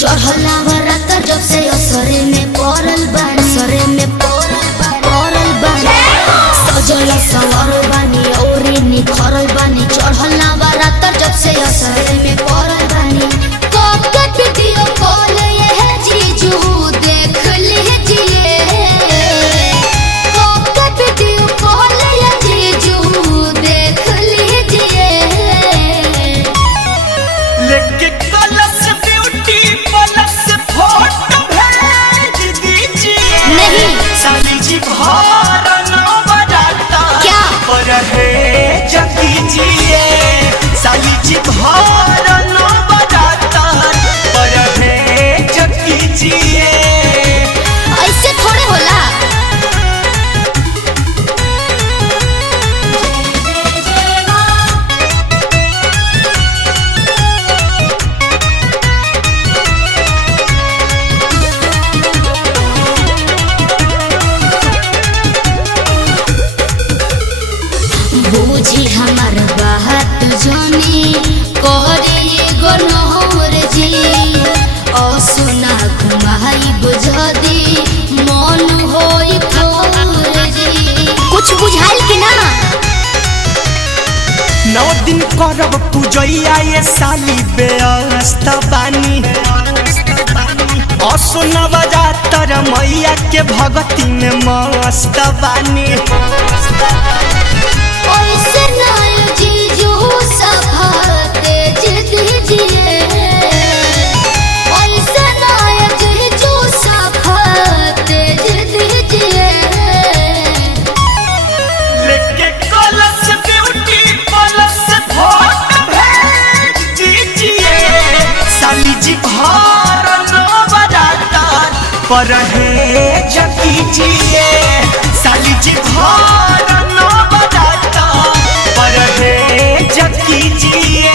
चढ़ला बरात जब से असरे में पड़ल बानी सरे में पड़ल बानी सजल सवर बानी और निखरल बानी चढ़ला बरात जब से असरे में पड़ल बानी कब वीडियो कॉल ये जीजू देख लीजिए कब वीडियो कॉल ये जीजू देख लीजिए लेके कलश ब्यूटी प्लस फोटो भेज दीजिए नहीं साली जी भर नवराता क्या पर है जगीजिए साली जी भर नवराता पर है जगीजिए ऐसे थोड़े होला बूझी हमार बात जानी कहरे गनौर जी असुना घुमाई बुझदी मन होई थोर जी कुछ बुझाइल कि ना 9 दिन करब पूजैया ये साली व्यस्त बानी असुना बजातर मैया के भगती में मस्त बानी ऐसे नाय जीजू सभा तेज दीजिए ऐसे नाय जीजू सभा तेज दीजिए लेके कलश ब्यूटी प्लस फोटो भेज दीजिए साली जी भर नवराता पर है जगीजिए साली जी भर नवराता पर है जगीजिए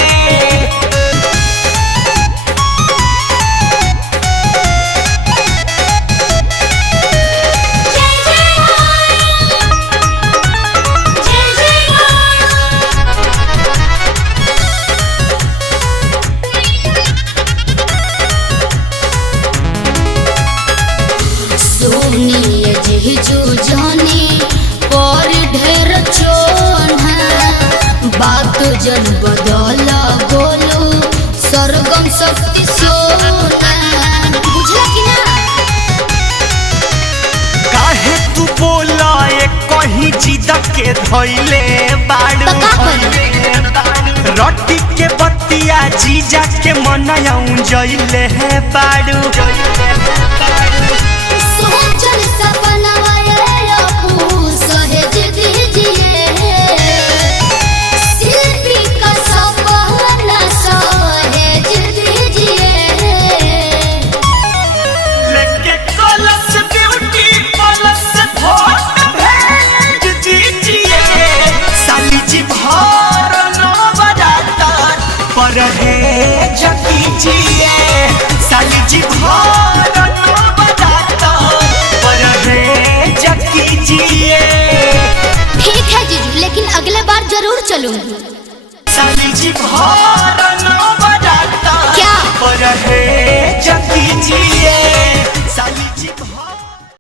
सुनिए जीजू जानी पर ढेर चोना बात जन बदल बोलो सरगम शक्ति सोना बुझला कि ना काहे तू बोला एक कहीं जिद के धइले बाड़ू तो का करी? रोटी के बत्तिया जीजा के मनाऊं जइले है बाड़ू सोचल सपनवा ये अपू सहेज दीजिए शिल्पी का सपना सहेज दीजिए लेके कलश ब्यूटी प्लस फोटो भेज दीजिए साली जी भर नवराता पर है जगीजिए साली जी भर नवराता पर है जगीजिए ठीक है जीजू लेकिन अगले बार जरूर चलूंगी साली जी भर